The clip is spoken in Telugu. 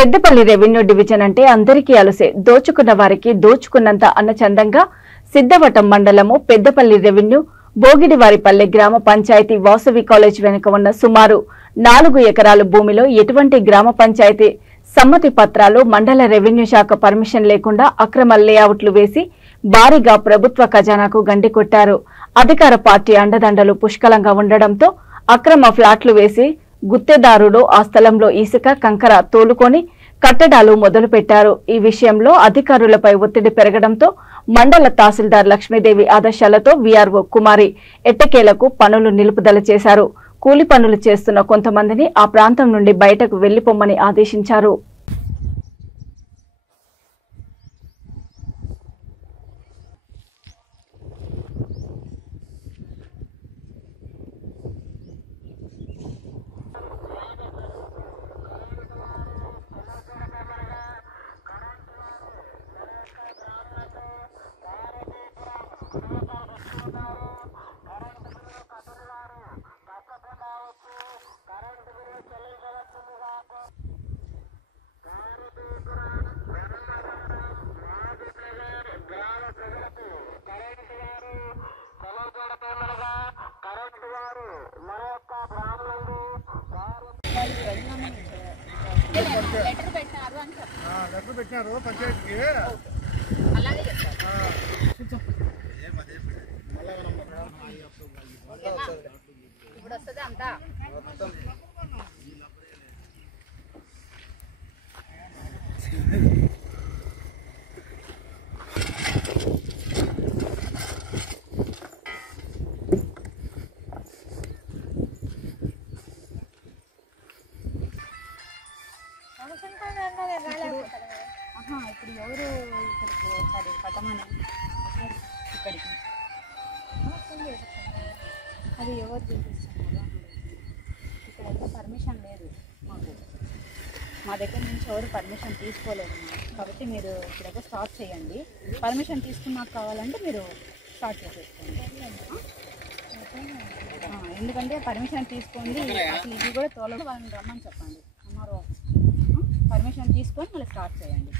పెద్దపల్లి రెవెన్యూ డివిజన్ అంటే అందరికీ అలసే. దోచుకున్న వారికి దోచుకున్నంత అన్నచందంగా సిద్ధవటం మండలము పెద్దపల్లి రెవెన్యూ భోగిడివారిపల్లె గ్రామ పంచాయతీ వాసవి కాలేజ్ వెనుక ఉన్న సుమారు 4 ఎకరాల భూమిలో ఎటువంటి గ్రామ పంచాయతీ సమ్మతి పత్రాలు మండల రెవెన్యూ శాఖ పర్మిషన్ లేకుండా అక్రమ లేఅవుట్లు వేసి భారీగా ప్రభుత్వ ఖజానాకు గండి కొట్టారు. అధికార పార్టీ అండదండలు పుష్కలంగా ఉండడంతో అక్రమ ఫ్లాట్లు వేసి గుత్తేదారులు ఆ స్థలంలో ఇసుక కంకర తోలుకొని కట్టడాలు మొదలుపెట్టారు. ఈ విషయంలో అధికారులపై ఒత్తిడి పెరగడంతో మండల తహసీల్దార్ లక్ష్మీదేవి ఆదేశాలతో వీఆర్ఓ కుమారి ఎట్టకేలకు పనులు నిలుపుదల చేశారు. కూలి పనులు చేస్తున్న కొంతమందిని ఆ ప్రాంతం నుండి బయటకు వెళ్లిపోమ్మని ఆదేశించారు. లెటర్ పెట్టినారు పంచాయతీకి. అలాగే ఇప్పుడు వస్తుంది అంతా. ఇప్పుడు ఎవరు ఇక్కడికి ఒకసారి పట్టమని ఇక్కడికి అది ఎవరు చూపిస్తున్నారు? ఇక్కడైతే పర్మిషన్ లేదు మాకు, మా దగ్గర నుంచి ఎవరు పర్మిషన్ తీసుకోలేదు. కాబట్టి మీరు ఇక్కడైతే స్టార్ట్ చేయండి. పర్మిషన్ తీసుకున్నాక కావాలంటే మీరు స్టార్ట్ చేసేసుకోండి. ఎందుకంటే పర్మిషన్ తీసుకోండి, అసలు ఇది కూడా తోలదు, వాళ్ళని రమ్మని చెప్పండి. ఎంఆర్ఓ పర్మిషన్ తీసుకొని మళ్ళీ స్టార్ట్ చేయండి.